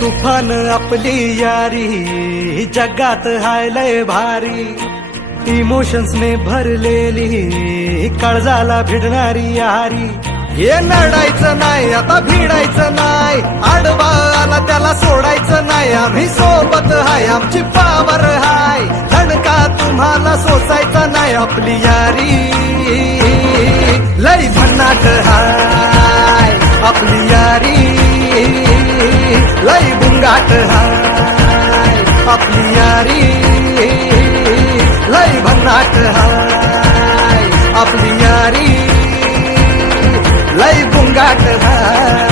तुफान आपली यारी जगात हाय लय भारी, इमोशन्स ने भरलेली काळजाला भिडणारी यारी. हे नडायचं नाही आता भिडायचं नाही, आडवा आला त्याला सोडायचं नाही. आम्ही सोबत हाय आमची पावर हाय, धडका तुम्हाला सोसायचा नाही. आपली यारी लय भन्नाट हाय, आपली यारी लय बुंगाट हाय. आपली यारी लय भन्नाट हाय, आपली यारी लय बुंगाट हाय.